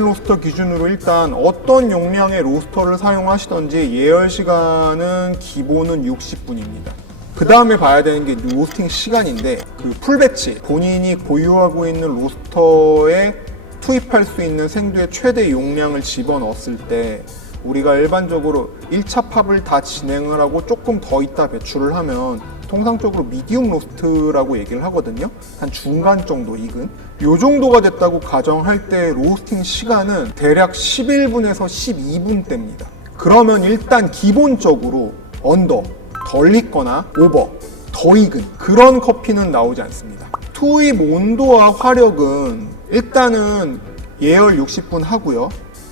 벤 로스터 기준으로 일단 어떤 용량의 로스터를 사용하시던지 예열 시간은 기본은 60분입니다. 그 다음에 봐야 되는 게 로스팅 시간인데, 그 풀배치, 본인이 보유하고 있는 로스터에 투입할 수 있는 생두의 최대 용량을 집어넣었을 때 우리가 일반적으로 1차 팝을 다 진행을 하고 조금 더 있다 배출을 하면 통상적으로 미디움 로스트라고 얘기를 하거든요. 한 중간 정도 익은 요 정도가 됐다고 가정할 때 로스팅 시간은 대략 11분에서 12분대입니다. 그러면 일단 기본적으로 언더, 덜 익거나 오버, 더 익은 그런 커피는 나오지 않습니다. 투입 온도와 화력은 일단은 예열 60분 하고요.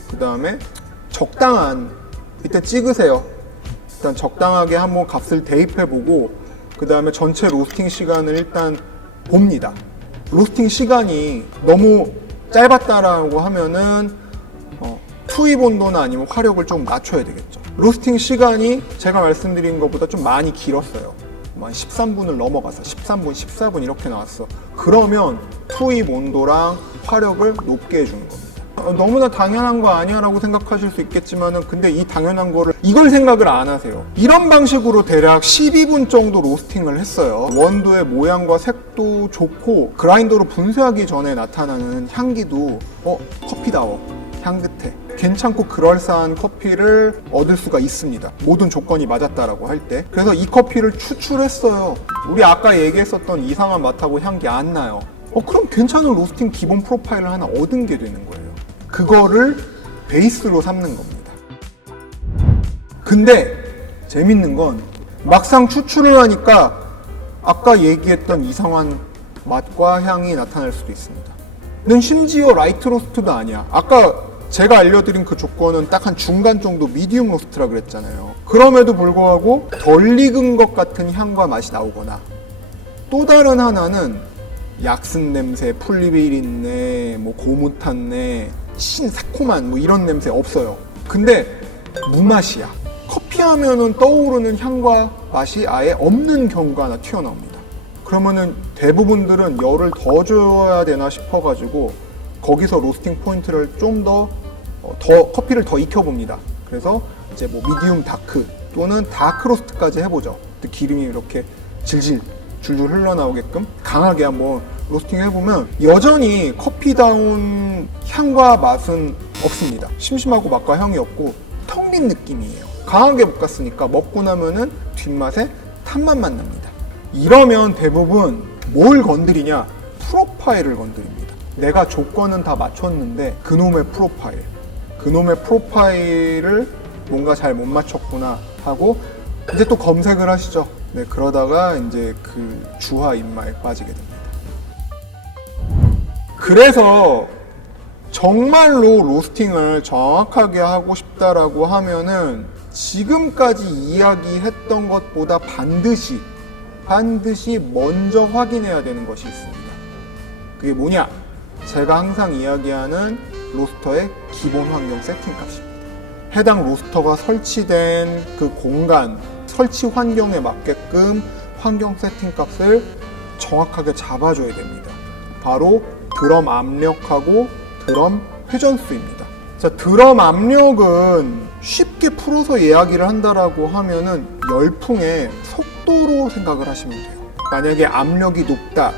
그 다음에 적당한, 이때 찍으세요. 일단 적당하게 한번 값을 대입해보고 그 다음에 전체 로스팅 시간을 일단 봅니다. 로스팅 시간이 너무 짧았다라고 하면은 투입 온도나 아니면 화력을 좀 낮춰야 되겠죠. 로스팅 시간이 제가 말씀드린 것보다 좀 많이 길었어요. 한 13분을 넘어가서 13분, 14분 이렇게 나왔어. 그러면 투입 온도랑 화력을 높게 해주는 겁니다. 너무나 당연한 거 아니야 라고 생각하실 수 있겠지만은, 근데 이 당연한 거를 이걸 생각을 안 하세요. 이런 방식으로 대략 12분 정도 로스팅을 했어요. 원두의 모양과 색도 좋고 그라인더로 분쇄하기 전에 나타나는 향기도 커피다워, 향긋해, 괜찮고 그럴싸한 커피를 얻을 수가 있습니다. 모든 조건이 맞았다라고 할 때. 그래서 이 커피를 추출했어요. 우리 아까 얘기했었던 이상한 맛하고 향기 안 나요. 그럼 괜찮은 로스팅 기본 프로파일을 하나 얻은 게 되는 거예요. 그거를 베이스로 삼는 겁니다. 근데 재밌는 건 막상 추출을 하니까 아까 얘기했던 이상한 맛과 향이 나타날 수도 있습니다. 는 심지어 라이트 로스트도 아니야. 아까 제가 알려드린 그 조건은 딱 한 중간 정도 미디움 로스트라 그랬잖아요. 그럼에도 불구하고 덜 익은 것 같은 향과 맛이 나오거나, 또 다른 하나는 약슨 냄새, 풀비린내, 고무탄내, 신새콤한 이런 냄새 없어요. 근데 무맛이야. 커피 하면은 떠오르는 향과 맛이 아예 없는 경우가 하나 튀어나옵니다. 그러면은 대부분들은 열을 더 줘야 되나 싶어가지고 거기서 로스팅 포인트를 좀 더 커피를 더 익혀봅니다. 그래서 이제 미디움 다크 또는 다크 로스트까지 해보죠. 기름이 이렇게 질질 줄줄 흘러나오게끔 강하게 한번 로스팅 해보면 여전히 커피다운 향과 맛은 없습니다. 심심하고 맛과 향이 없고 텅 빈 느낌이에요. 강하게 볶았으니까 먹고 나면은 뒷맛에 탄맛만 납니다. 이러면 대부분 뭘 건드리냐? 프로파일을 건드립니다. 내가 조건은 다 맞췄는데 그놈의 프로파일을 뭔가 잘 못 맞췄구나 하고 이제 또 검색을 하시죠. 네, 그러다가 이제 그 주화 입마에 빠지게 됩니다. 그래서 정말로 로스팅을 정확하게 하고 싶다라고 하면은 지금까지 이야기했던 것보다 반드시 먼저 확인해야 되는 것이 있습니다. 그게 뭐냐? 제가 항상 이야기하는 로스터의 기본 환경 세팅 값입니다. 해당 로스터가 설치된 그 공간, 설치 환경에 맞게끔 환경 세팅 값을 정확하게 잡아줘야 됩니다. 바로 드럼 압력하고 드럼 회전수입니다. 자, 드럼 압력은 쉽게 풀어서 이야기를 한다라고 하면은 열풍의 속도로 생각을 하시면 돼요. 만약에 압력이 높다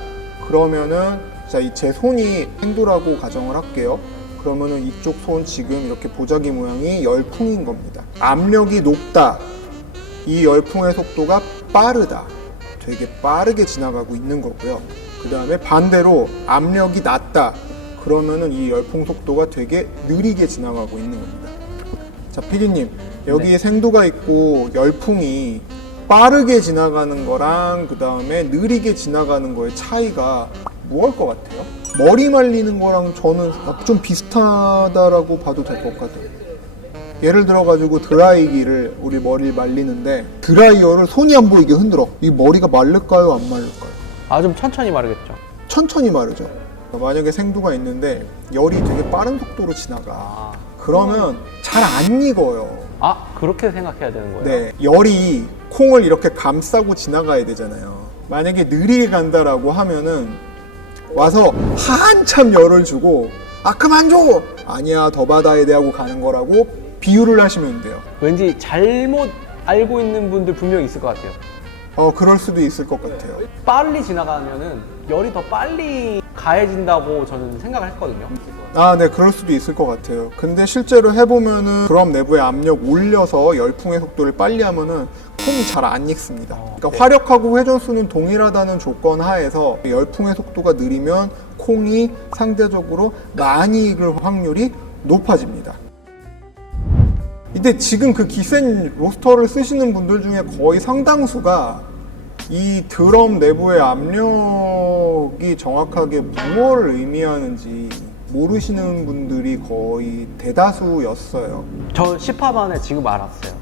그러면은, 자, 제 손이 생두라고 가정을 할게요. 그러면은 이쪽 손 지금 이렇게 보자기 모양이 열풍인 겁니다. 압력이 높다, 이 열풍의 속도가 빠르다, 되게 빠르게 지나가고 있는 거고요. 그 다음에 반대로 압력이 낮다 그러면은 이 열풍 속도가 되게 느리게 지나가고 있는 겁니다. 자, PD님, 여기에 생두가 있고 열풍이 빠르게 지나가는 거랑 그 다음에 느리게 지나가는 거의 차이가 뭐 할 것 같아요? 머리 말리는 거랑 저는 좀 비슷하다라고 봐도 될 것 같아요. 예를 들어가지고 드라이기를 우리 머리를 말리는데 드라이어를 손이 안 보이게 흔들어. 이 머리가 마를까요? 안 마를까요? 좀 천천히 마르겠죠. 천천히 마르죠. 만약에 생두가 있는데 열이 되게 빠른 속도로 지나가. 그러면 잘 안 익어요. 그렇게 생각해야 되는 거예요? 네, 열이 콩을 이렇게 감싸고 지나가야 되잖아요. 만약에 느리게 간다라고 하면은 와서 한참 열을 주고 그만 줘! 아니야 더 받아야 돼 하고 가는 거라고 비유를 하시면 돼요. 왠지 잘못 알고 있는 분들 분명히 있을 것 같아요. 그럴 수도 있을 것 같아요. 빨리 지나가면은 열이 더 빨리 가해진다고 저는 생각을 했거든요. 네, 그럴 수도 있을 것 같아요. 근데 실제로 해보면은 드럼 내부의 압력 올려서 열풍의 속도를 빨리 하면은 콩이 잘 안 익습니다. 그러니까 화력하고 회전수는 동일하다는 조건 하에서 열풍의 속도가 느리면 콩이 상대적으로 많이 익을 확률이 높아집니다. 근데 지금 그 기센 로스터를 쓰시는 분들 중에 거의 상당수가 이 드럼 내부의 압력이 정확하게 무엇을 의미하는지 모르시는 분들이 거의 대다수였어요. 저 10화 만에 지금 알았어요.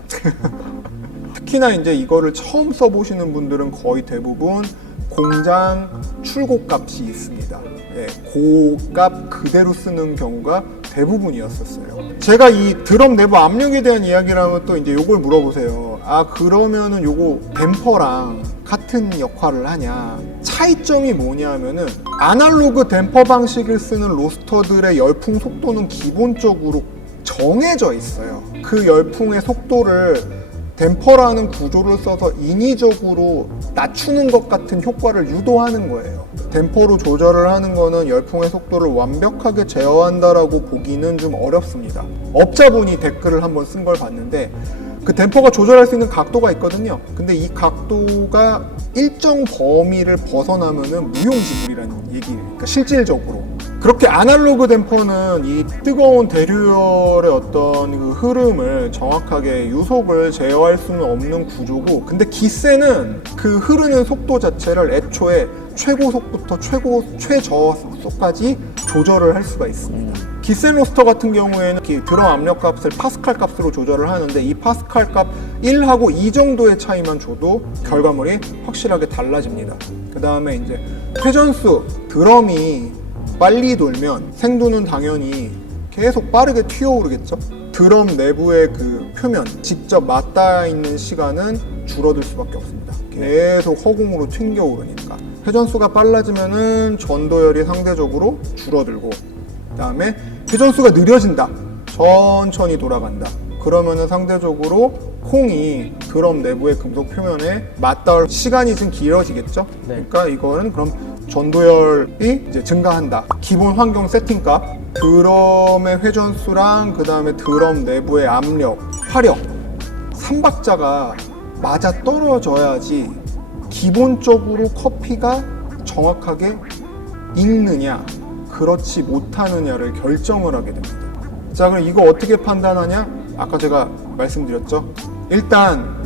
특히나 이제 이거를 처음 써보시는 분들은 거의 대부분 공장 출고 값이 있습니다. 네, 그 값 그대로 쓰는 경우가 대부분이었었어요. 제가 이 드럼 내부 압력에 대한 이야기를 하면 또 이제 요걸 물어보세요. 그러면은 요거 댐퍼랑 같은 역할을 하냐? 차이점이 뭐냐면은 아날로그 댐퍼 방식을 쓰는 로스터들의 열풍 속도는 기본적으로 정해져 있어요. 그 열풍의 속도를 댐퍼라는 구조를 써서 인위적으로 낮추는 것 같은 효과를 유도하는 거예요. 댐퍼로 조절을 하는 거는 열풍의 속도를 완벽하게 제어한다라고 보기는 좀 어렵습니다. 업자분이 댓글을 한번 쓴 걸 봤는데 그 댐퍼가 조절할 수 있는 각도가 있거든요. 근데 이 각도가 일정 범위를 벗어나면은 무용지물이라는 얘기예요. 그러니까 실질적으로 그렇게 아날로그 댐퍼는 이 뜨거운 대류열의 어떤 그 흐름을 정확하게 유속을 제어할 수는 없는 구조고, 근데 기세는 그 흐르는 속도 자체를 애초에 최고속부터 최저속까지 조절을 할 수가 있습니다. 기센 로스터 같은 경우에는 드럼 압력 값을 파스칼 값으로 조절을 하는데 이 파스칼 값 1하고 2 정도의 차이만 줘도 결과물이 확실하게 달라집니다. 그 다음에 이제 회전수, 드럼이 빨리 돌면 생두는 당연히 계속 빠르게 튀어오르겠죠. 드럼 내부의 그 표면, 직접 맞닿아 있는 시간은 줄어들 수밖에 없습니다. 계속 허공으로 튕겨오르니까. 회전수가 빨라지면은 전도열이 상대적으로 줄어들고, 그 다음에 회전수가 느려진다. 천천히 돌아간다. 그러면은 상대적으로 콩이 드럼 내부의 금속 표면에 맞닿을 시간이 좀 길어지겠죠. 네. 그러니까 이거는 그럼 전도열이 이제 증가한다. 기본 환경 세팅값, 드럼의 회전수랑 그 다음에 드럼 내부의 압력, 화력, 3박자가 맞아 떨어져야지 기본적으로 커피가 정확하게 익느냐 그렇지 못하느냐를 결정을 하게 됩니다. 자, 그럼 이거 어떻게 판단하냐? 아까 제가 말씀드렸죠. 일단